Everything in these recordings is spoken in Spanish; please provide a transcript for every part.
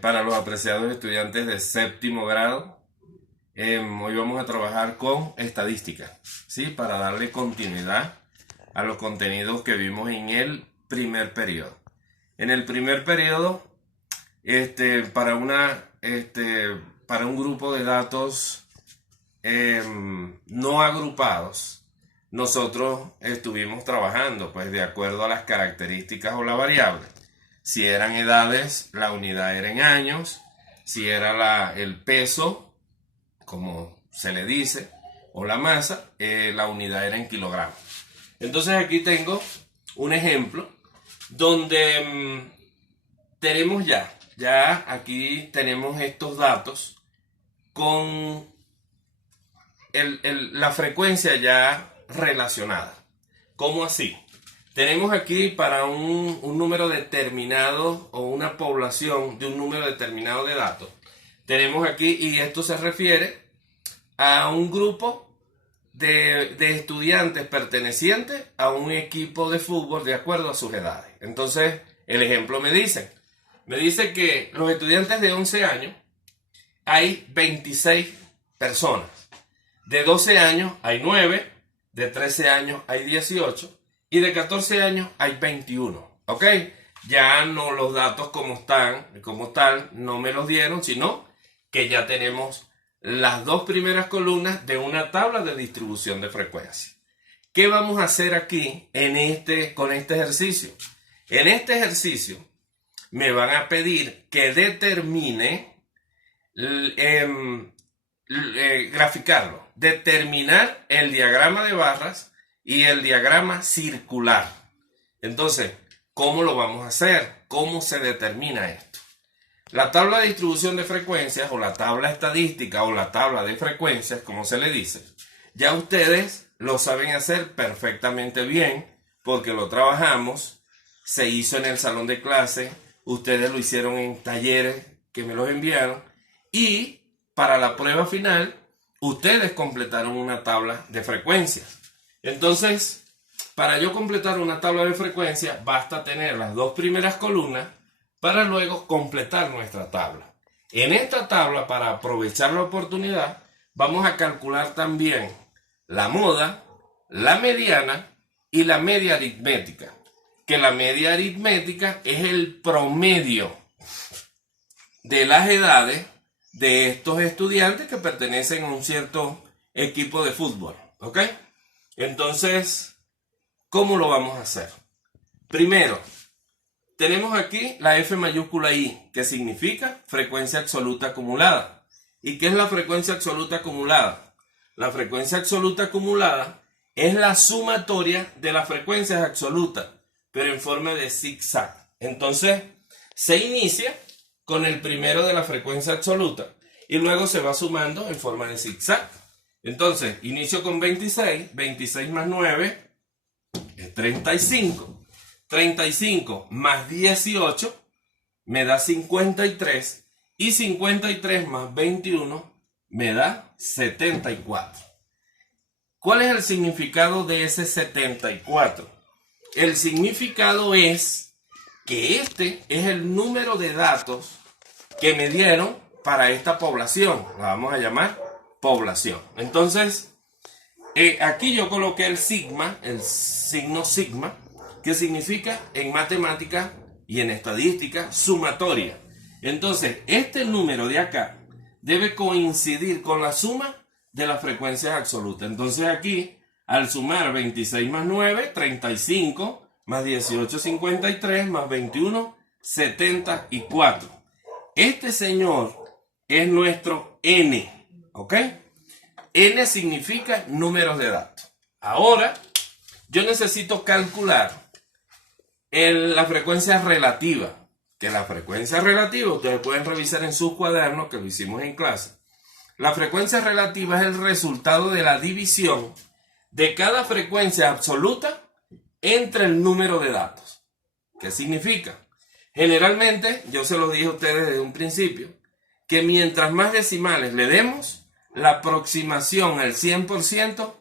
para los apreciados estudiantes de séptimo grado. Hoy vamos a trabajar con estadística, ¿sí? Para darle continuidad a los contenidos que vimos en el primer periodo. En el primer periodo, para para un grupo de datos no agrupados, nosotros estuvimos trabajando pues de acuerdo a las características o la variable. Si eran edades, la unidad era en años. Si era el peso, como se le dice, o la masa, la unidad era en kilogramos. Entonces aquí tengo un ejemplo donde tenemos ya aquí tenemos estos datos con la frecuencia ya relacionada. ¿Cómo así? Tenemos aquí para un número determinado o una población de un número determinado de datos. Tenemos aquí, y esto se refiere a un grupo de estudiantes pertenecientes a un equipo de fútbol de acuerdo a sus edades. Entonces, el ejemplo me dice que los estudiantes de 11 años hay 26 personas. De 12 años hay 9, de 13 años hay 18 y de 14 años hay 21. ¿Ok? Ya no los datos como tal, no me los dieron, sino que ya tenemos las dos primeras columnas de una tabla de distribución de frecuencia. ¿Qué vamos a hacer aquí con este ejercicio? En este ejercicio me van a pedir que determine, graficarlo, determinar el diagrama de barras y el diagrama circular. Entonces, ¿cómo lo vamos a hacer? ¿Cómo se determina esto? La tabla de distribución de frecuencias o la tabla estadística o la tabla de frecuencias, como se le dice, ya ustedes lo saben hacer perfectamente bien porque lo trabajamos, se hizo en el salón de clase, ustedes lo hicieron en talleres que me los enviaron y para la prueba final ustedes completaron una tabla de frecuencias. Entonces, para yo completar una tabla de frecuencias basta tener las dos primeras columnas para luego completar nuestra tabla. En esta tabla, para aprovechar la oportunidad, vamos a calcular también la moda, la mediana y la media aritmética. Que la media aritmética es el promedio de las edades de estos estudiantes que pertenecen a un cierto equipo de fútbol. ¿Ok? Entonces, ¿cómo lo vamos a hacer? Primero, tenemos aquí la F mayúscula I, que significa frecuencia absoluta acumulada. ¿Y qué es la frecuencia absoluta acumulada? La frecuencia absoluta acumulada es la sumatoria de las frecuencias absolutas, pero en forma de zigzag. Entonces, se inicia con el primero de la frecuencia absoluta y luego se va sumando en forma de zigzag. Entonces, inicio con 26, 26 más 9 es 35. 35 más 18 me da 53 y 53 más 21 me da 74. ¿Cuál es el significado de ese 74? El significado es que este es el número de datos que me dieron para esta población. La vamos a llamar población. Entonces, aquí yo coloqué el sigma, el signo sigma, que significa en matemática y en estadística sumatoria. Entonces, este número de acá debe coincidir con la suma de las frecuencias absolutas. Entonces aquí, al sumar 26 más 9, 35, más 18, 53, más 21, 74. Este señor es nuestro N, ¿ok? N significa números de datos. Ahora, yo necesito calcular la frecuencia relativa. Que la frecuencia relativa, ustedes pueden revisar en sus cuadernos, que lo hicimos en clase. La frecuencia relativa es el resultado de la división de cada frecuencia absoluta entre el número de datos. ¿Qué significa? Generalmente, yo se los dije a ustedes desde un principio, que mientras más decimales le demos, la aproximación al 100%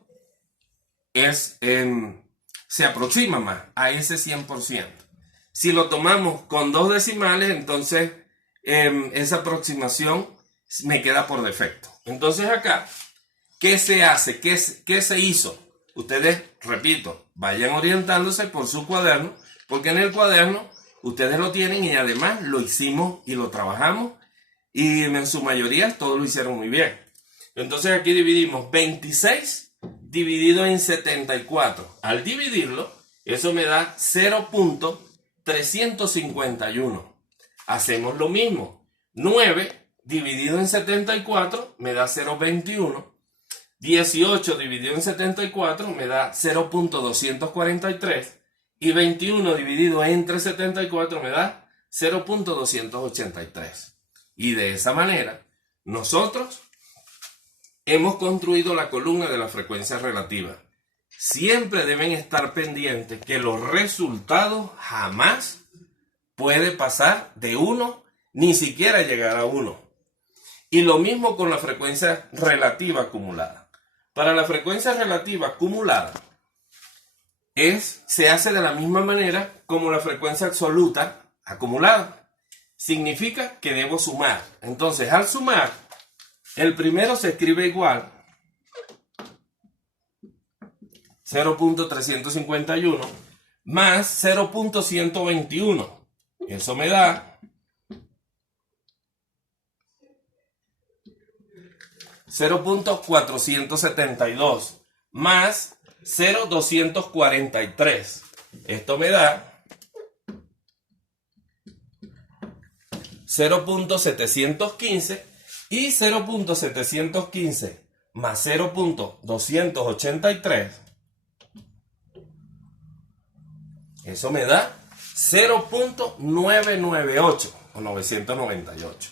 se aproxima más a ese 100%. Si lo tomamos con dos decimales, entonces esa aproximación me queda por defecto. Entonces acá, ¿qué se hace? ¿Qué se hizo? Ustedes, repito, vayan orientándose por su cuaderno, porque en el cuaderno ustedes lo tienen y además lo hicimos y lo trabajamos y en su mayoría todos lo hicieron muy bien. Entonces aquí dividimos 26 dividido en 74. Al dividirlo, eso me da 0.351. Hacemos lo mismo. 9 dividido en 74 me da 0.21. 18 dividido en 74 me da 0.243. Y 21 dividido entre 74 me da 0.283. Y de esa manera, nosotros hemos construido la columna de la frecuencia relativa. Siempre deben estar pendientes que los resultados jamás puede pasar de 1, ni siquiera llegar a 1. Y lo mismo con la frecuencia relativa acumulada. Para la frecuencia relativa acumulada, se hace de la misma manera como la frecuencia absoluta acumulada. Significa que debo sumar. Entonces, al sumar, el primero se escribe igual 0.351 más 0.121. Eso me da 0.472 más 0.243. Esto me da 0.715 y 0.715 más 0.283. Eso me da 0.998 o 998.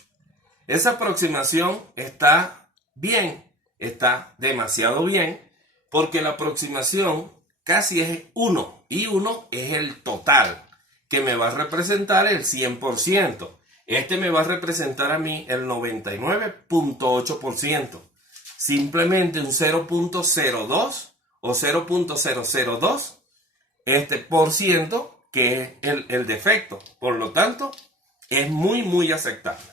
Esa aproximación está bien, está demasiado bien, porque la aproximación casi es 1 y 1 es el total, que me va a representar el 100%. Este me va a representar a mí el 99.8%. Simplemente un 0.02 o 0.002 por ciento, que es el defecto. Por lo tanto, es muy aceptable.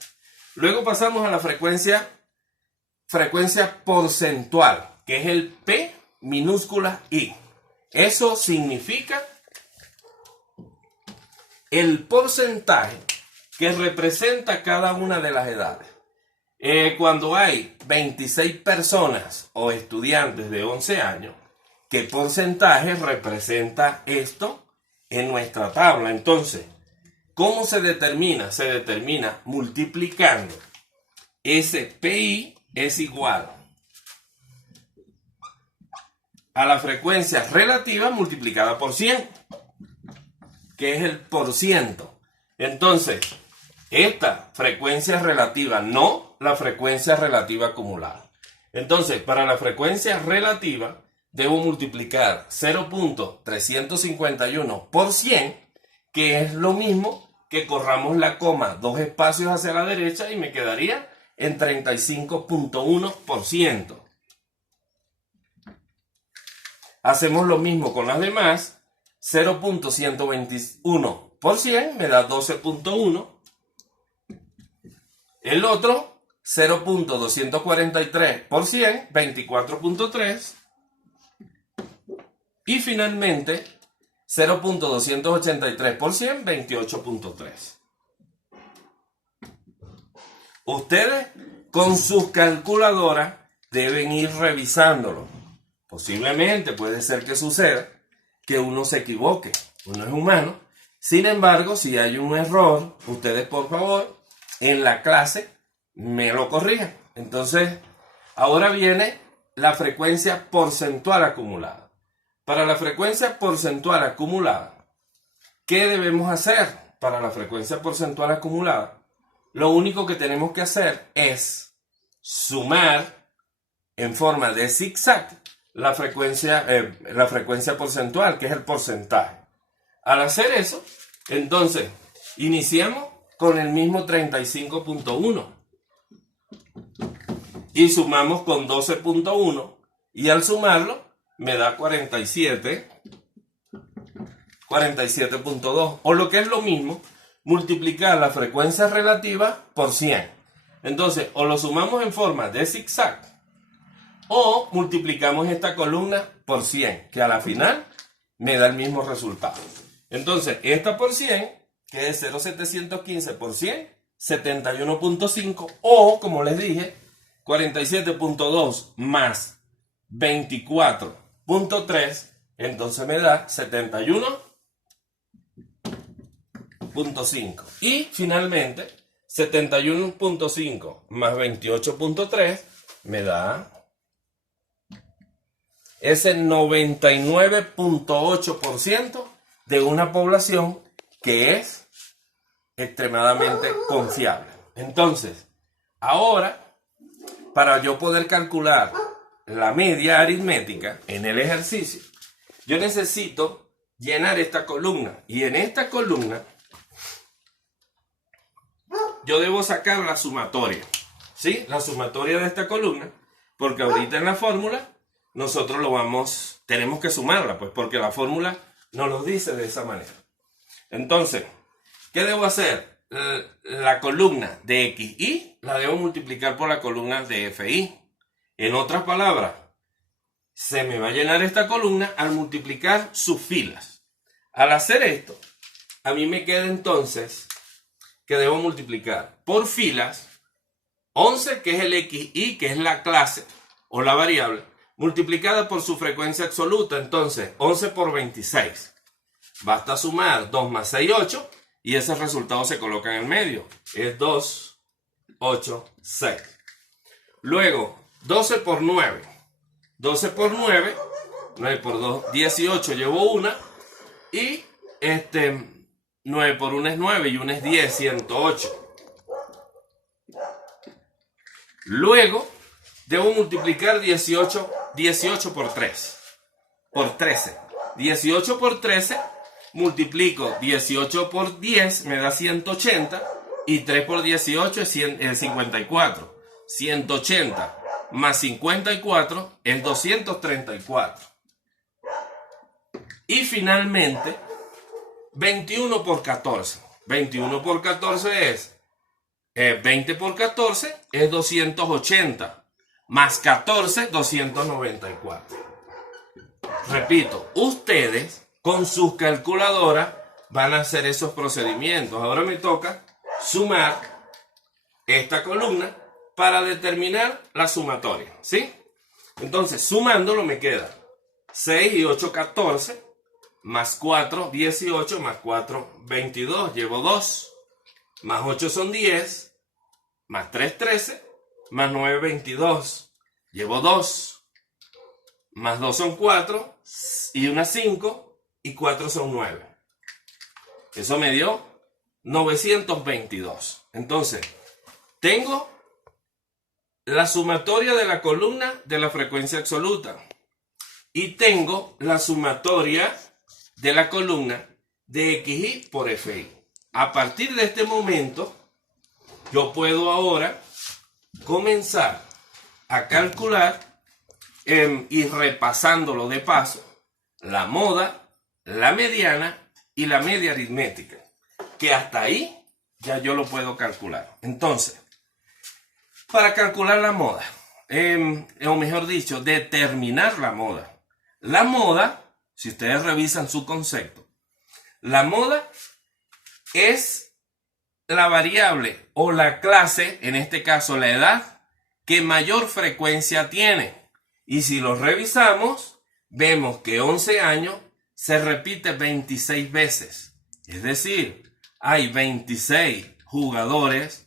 Luego pasamos a la frecuencia porcentual, que es el P minúscula I. Eso significa el porcentaje que representa cada una de las edades. Cuando hay 26 personas o estudiantes de 11 años, ¿qué porcentaje representa esto en nuestra tabla? Entonces, ¿cómo se determina? Se determina multiplicando. Ese PI es igual a la frecuencia relativa multiplicada por 100, que es el porciento. Entonces, esta frecuencia relativa, no la frecuencia relativa acumulada. Entonces, para la frecuencia relativa, debo multiplicar 0.351 por 100, que es lo mismo que corramos la coma 2 espacios hacia la derecha y me quedaría en 35.1%. Hacemos lo mismo con las demás. 0.121 por 100 me da 12.1. El otro, 0.243 por 100, 24.3. Y finalmente, 0.283 por 100, 28.3. Ustedes con sus calculadoras deben ir revisándolo. Posiblemente puede ser que suceda que uno se equivoque. Uno es humano. Sin embargo, si hay un error, ustedes por favor en la clase me lo corrijan. Entonces, ahora viene la frecuencia porcentual acumulada. Para la frecuencia porcentual acumulada, ¿qué debemos hacer para la frecuencia porcentual acumulada? Lo único que tenemos que hacer es sumar en forma de zigzag la frecuencia porcentual, que es el porcentaje. Al hacer eso, entonces, iniciamos con el mismo 35.1 y sumamos con 12.1 y al sumarlo me da 47.2, o lo que es lo mismo, multiplicar la frecuencia relativa por 100. Entonces, o lo sumamos en forma de zigzag, o multiplicamos esta columna por 100, que a la final me da el mismo resultado. Entonces, esta por 100, que es 0,715 por 100, 71.5, o, como les dije, 47.2 más 24.3, entonces me da 71.5. Y finalmente, 71.5 más 28.3 me da ese 99.8% de una población que es extremadamente confiable. Entonces, ahora, para yo poder calcular la media aritmética en el ejercicio, yo necesito llenar esta columna. Y en esta columna, yo debo sacar la sumatoria. ¿Sí? La sumatoria de esta columna, porque ahorita en la fórmula nosotros tenemos que sumarla, pues, porque la fórmula nos lo dice de esa manera. Entonces, ¿qué debo hacer? La columna de XY la debo multiplicar por la columna de FY. En otras palabras, se me va a llenar esta columna al multiplicar sus filas. Al hacer esto, a mí me queda entonces que debo multiplicar por filas 11, que es el XY, que es la clase o la variable, multiplicada por su frecuencia absoluta. Entonces, 11 por 26. Basta sumar 2 más 6, 8. Y ese resultado se coloca en el medio. Es 2, 8, 6. Luego, 12 por 9. 12 por 9. 9 por 2, 18. Llevo una. Y 9 por 1 es 9 y 1 es 10, 108. Luego, debo multiplicar 18 por 3. Por 13. 18 por 13. Multiplico 18 por 10, me da 180. Y 3 por 18 es 54. 180 más 54 es 234. Y finalmente, 21 por 14. 21 por 14 es 20 por 14 es 280. Más 14, 294. Repito, ustedes con sus calculadoras van a hacer esos procedimientos. Ahora me toca sumar esta columna para determinar la sumatoria, ¿sí? Entonces, sumándolo me queda 6 y 8, 14, más 4, 18, más 4, 22, llevo 2, más 8 son 10, más 3, 13, más 9, 22, llevo 2, más 2 son 4, y una 5, y 4 son 9. Eso me dio 922. Entonces, tengo la sumatoria de la columna de la frecuencia absoluta. Y tengo la sumatoria de la columna de XY por FY. A partir de este momento, yo puedo ahora comenzar a calcular y repasándolo de paso, la moda, la mediana y la media aritmética, que hasta ahí ya yo lo puedo calcular. Entonces, para calcular la moda, o mejor dicho, determinar la moda. La moda, si ustedes revisan su concepto, la moda es la variable o la clase, en este caso la edad, que mayor frecuencia tiene. Y si lo revisamos, vemos que 11 años se repite 26 veces. Es decir, hay 26 jugadores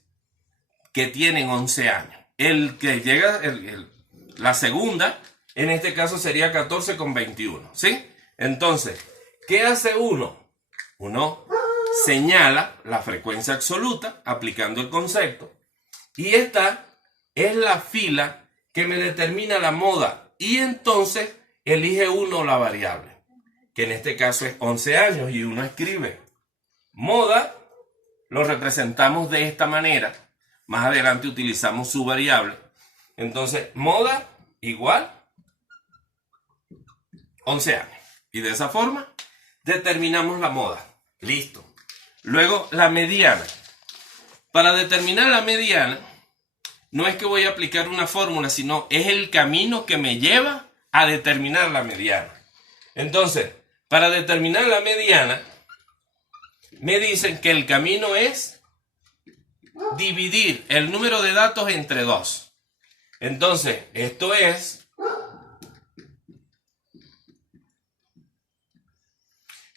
que tienen 11 años. El que llega, la segunda, en este caso sería 14 con 21. ¿Sí? Entonces, ¿qué hace uno? Uno señala la frecuencia absoluta aplicando el concepto. Y esta es la fila que me determina la moda. Y entonces elige uno la variable, que en este caso es 11 años, y uno escribe moda, lo representamos de esta manera. Más adelante utilizamos su variable. Entonces, moda igual 11 años. Y de esa forma determinamos la moda. Listo. Luego, la mediana. Para determinar la mediana, no es que voy a aplicar una fórmula, sino es el camino que me lleva a determinar la mediana. Entonces, para determinar la mediana, me dicen que el camino es dividir el número de datos entre 2. Entonces, esto es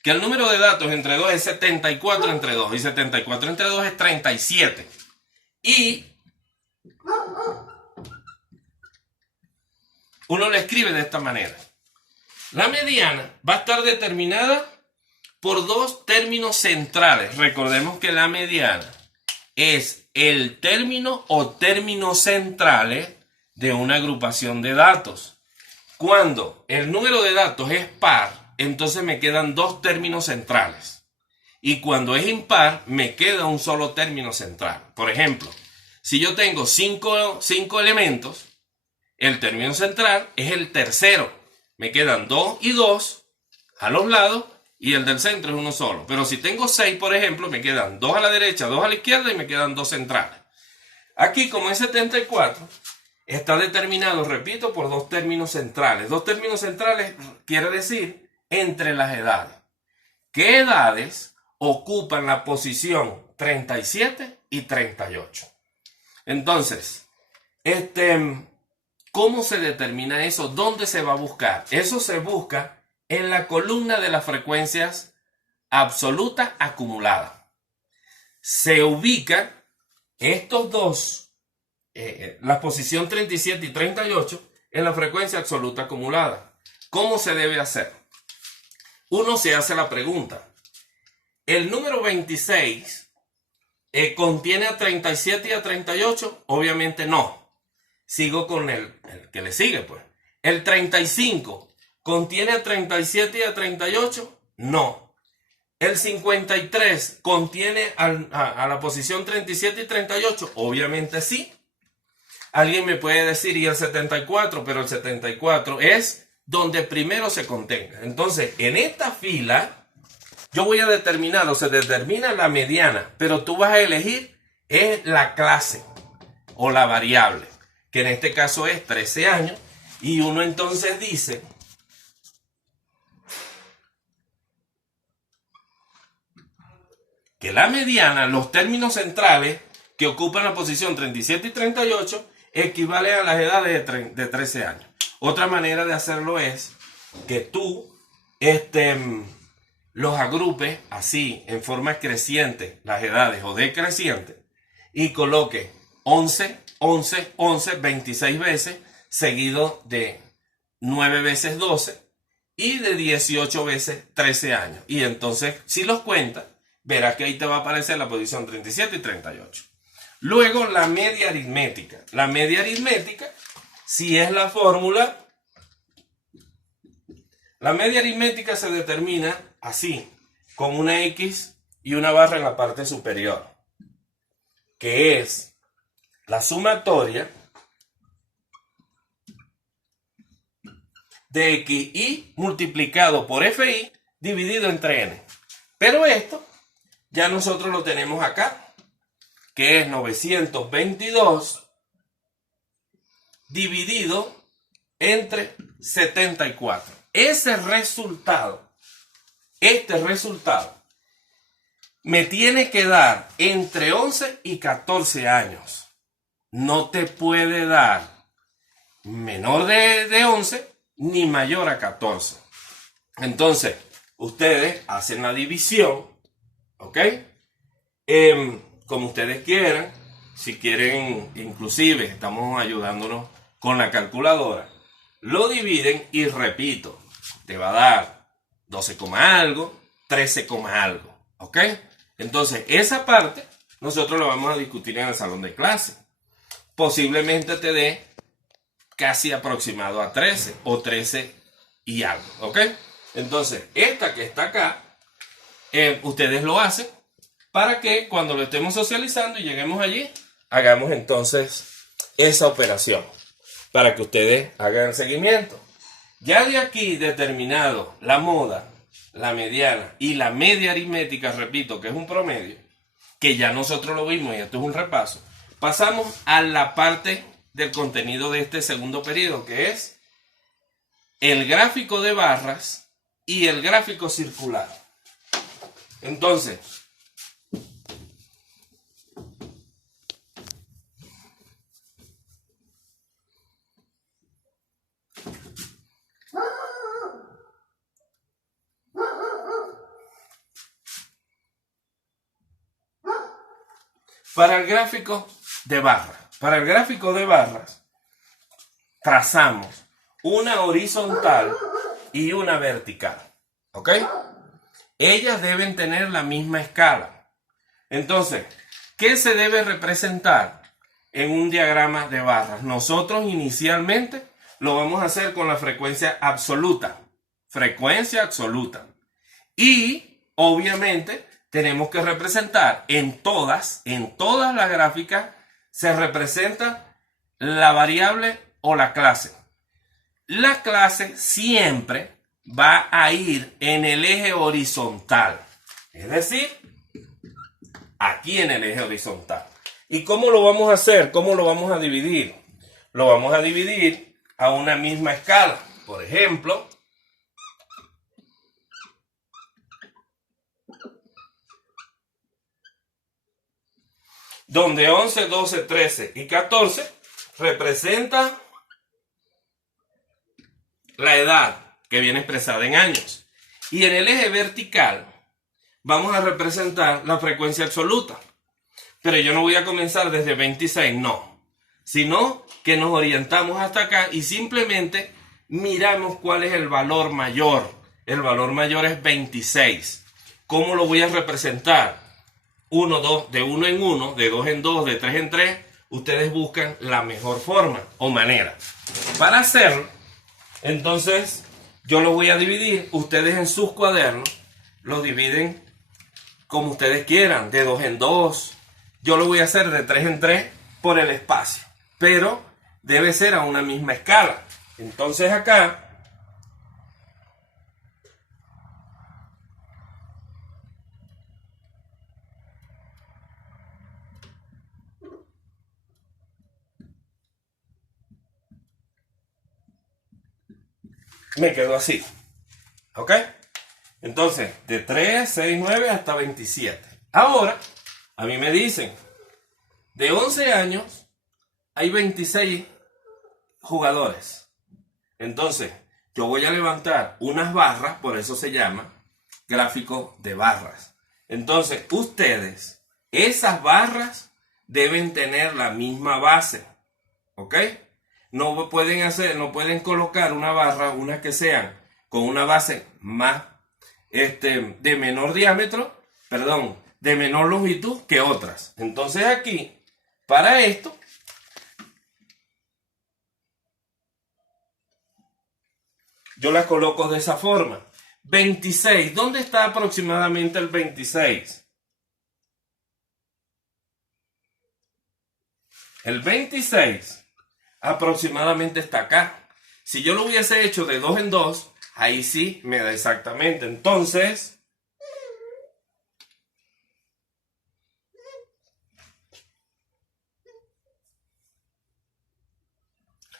que el número de datos entre 2 es 74 entre 2. Y 74 entre 2 es 37. Y uno lo escribe de esta manera. La mediana va a estar determinada por dos términos centrales. Recordemos que la mediana es el término o términos centrales de una agrupación de datos. Cuando el número de datos es par, entonces me quedan dos términos centrales. Y cuando es impar, me queda un solo término central. Por ejemplo, si yo tengo 5 elementos, el término central es el tercero. Me quedan 2 y 2 a los lados y el del centro es uno solo. Pero si tengo 6, por ejemplo, me quedan 2 a la derecha, 2 a la izquierda y me quedan 2 centrales. Aquí, como es 74, está determinado, repito, por dos términos centrales. Dos términos centrales quiere decir entre las edades. ¿Qué edades ocupan la posición 37 y 38? Entonces, ¿cómo se determina eso? ¿Dónde se va a buscar? Eso se busca en la columna de las frecuencias absoluta acumulada. Se ubican estos dos, la posición 37 y 38, en la frecuencia absoluta acumulada. ¿Cómo se debe hacer? Uno se hace la pregunta. ¿El número 26 contiene a 37 y a 38? Obviamente no. Sigo con el que le sigue, pues. ¿El 35 contiene a 37 y a 38? No. ¿El 53 contiene a la posición 37 y 38? Obviamente sí. Alguien me puede decir, ¿y el 74? Pero el 74 es donde primero se contenga. Entonces, en esta fila, yo voy a determinar, o se determina la mediana, pero tú vas a elegir es la clase o la variable, que en este caso es 13 años, y uno entonces dice que la mediana, los términos centrales que ocupan la posición 37 y 38, equivalen a las edades de 13 años. Otra manera de hacerlo es que tú los agrupes así, en forma creciente, las edades o decreciente, y coloque 11, 11, 11, 26 veces, seguido de 9 veces 12 y de 18 veces 13 años. Y entonces, si los cuentas, verás que ahí te va a aparecer la posición 37 y 38. Luego, la media aritmética. La media aritmética, si es la fórmula, la media aritmética se determina así, con una X y una barra en la parte superior, que es la sumatoria de XI multiplicado por FI dividido entre N. Pero esto ya nosotros lo tenemos acá, que es 922 dividido entre 74. Este resultado me tiene que dar entre 11 y 14 años. No te puede dar menor de 11 ni mayor a 14. Entonces, ustedes hacen la división, ¿ok? Como ustedes quieran. Si quieren, inclusive estamos ayudándonos con la calculadora. Lo dividen y repito, te va a dar 12, algo, 13, algo, ¿ok? Entonces, esa parte nosotros la vamos a discutir en el salón de clase. Posiblemente te dé casi aproximado a 13 o 13 y algo, ¿ok? Entonces, esta que está acá, ustedes lo hacen para que cuando lo estemos socializando y lleguemos allí, hagamos entonces esa operación para que ustedes hagan el seguimiento. Ya de aquí determinado la moda la mediana y la media aritmética, repito, que es un promedio, que ya nosotros lo vimos y esto es un repaso, pasamos a la parte del contenido de este segundo periodo, que es el gráfico de barras y el gráfico circular. Entonces, para el gráfico de barras, trazamos una horizontal y una vertical. ¿Ok? Ellas deben tener la misma escala. Entonces, ¿qué se debe representar en un diagrama de barras? Nosotros inicialmente lo vamos a hacer con la frecuencia absoluta. Frecuencia absoluta. Y, obviamente, tenemos que representar en todas las gráficas, se representa la variable o la clase. La clase siempre va a ir en el eje horizontal. Es decir, aquí en el eje horizontal. ¿Y cómo lo vamos a hacer? ¿Cómo lo vamos a dividir? Lo vamos a dividir a una misma escala. Por ejemplo, donde 11, 12, 13 y 14 representan la edad que viene expresada en años. Y en el eje vertical vamos a representar la frecuencia absoluta. Pero yo no voy a comenzar desde 26, no. Sino que nos orientamos hasta acá y simplemente miramos cuál es el valor mayor. El valor mayor es 26. ¿Cómo lo voy a representar? 1, 2, de 1 en 1, de 2 en 2, de 3 en 3. Ustedes buscan la mejor forma o manera. Para hacerlo, entonces yo lo voy a dividir. Ustedes en sus cuadernos lo dividen como ustedes quieran, de 2 en 2. Yo lo voy a hacer de 3 en 3 por el espacio, pero debe ser a una misma escala. Entonces acá me quedo así. ¿Ok? Entonces, de 3, 6, 9 hasta 27. Ahora, a mí me dicen, de 11 años hay 26 jugadores. Entonces, yo voy a levantar unas barras, por eso se llama gráfico de barras. Entonces, ustedes, esas barras deben tener la misma base. ¿Ok? No pueden colocar una barra, unas que sean con una base más de menor diámetro, perdón, de menor longitud que otras. Entonces aquí, para esto, yo las coloco de esa forma. 26, ¿dónde está aproximadamente el 26? El 26 aproximadamente está acá. Si yo lo hubiese hecho de 2 en 2, ahí sí me da exactamente. Entonces,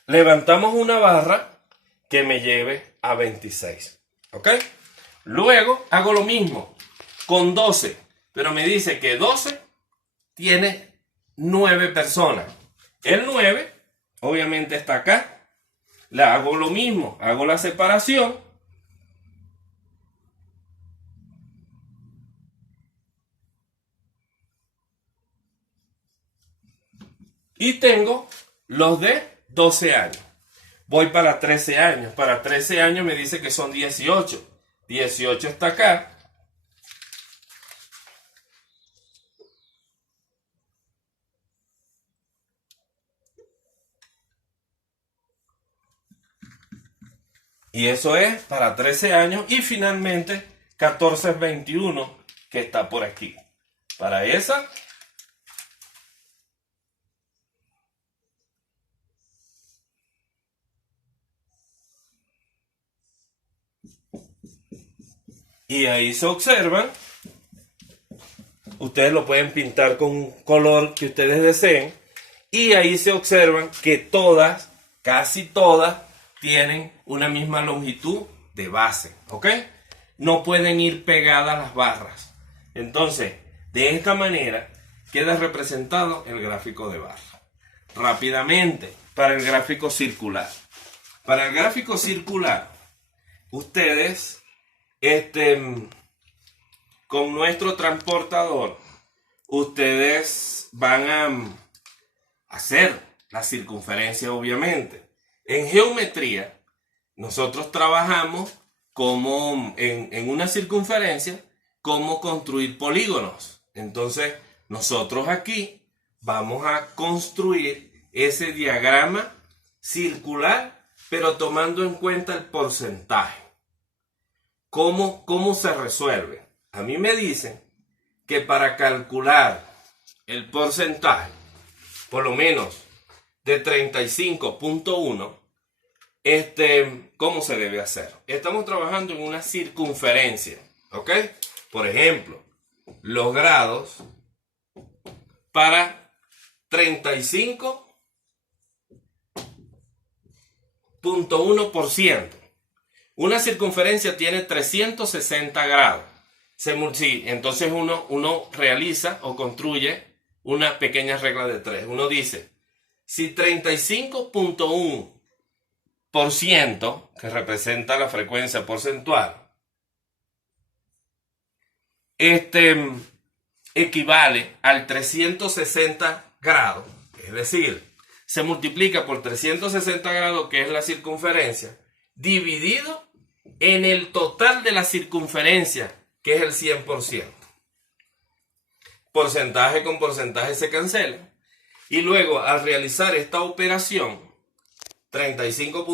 levantamos una barra que me lleve a 26. ¿Ok? Luego hago lo mismo con 12, pero me dice que 12 tiene 9 personas. El 9 obviamente está acá. Le hago lo mismo, hago la separación. Y tengo los de 12 años. Voy para 13 años. Para 13 años me dice que son 18. 18 está acá. Y eso es para 13 años. Y finalmente 14 es 21 que está por aquí. Para esa Y ahí se observan, ustedes lo pueden pintar con un color que ustedes deseen, y ahí se observan que todas, casi todas, tienen una misma longitud de base, ¿ok? No pueden ir pegadas las barras. Entonces, de esta manera queda representado el gráfico de barra. Rápidamente, para el gráfico circular. Para el gráfico circular, ustedes, con nuestro transportador, ustedes van a hacer la circunferencia, obviamente. En geometría, nosotros trabajamos como en una circunferencia, cómo construir polígonos. Entonces, nosotros aquí vamos a construir ese diagrama circular, pero tomando en cuenta el porcentaje. ¿Cómo se resuelve? A mí me dicen que para calcular el porcentaje, por lo menos de 35.1, ¿cómo se debe hacer? Estamos trabajando en una circunferencia, ¿ok? Por ejemplo, los grados para 35.1%. Una circunferencia tiene 360 grados. Sí, entonces uno realiza o construye una pequeña regla de 3. Uno dice, si 35.1%, que representa la frecuencia porcentual, equivale al 360 grados, es decir, se multiplica por 360 grados, que es la circunferencia, dividido en el total de la circunferencia, que es el 100%. Porcentaje con porcentaje se cancela. Y luego, al realizar esta operación, 35.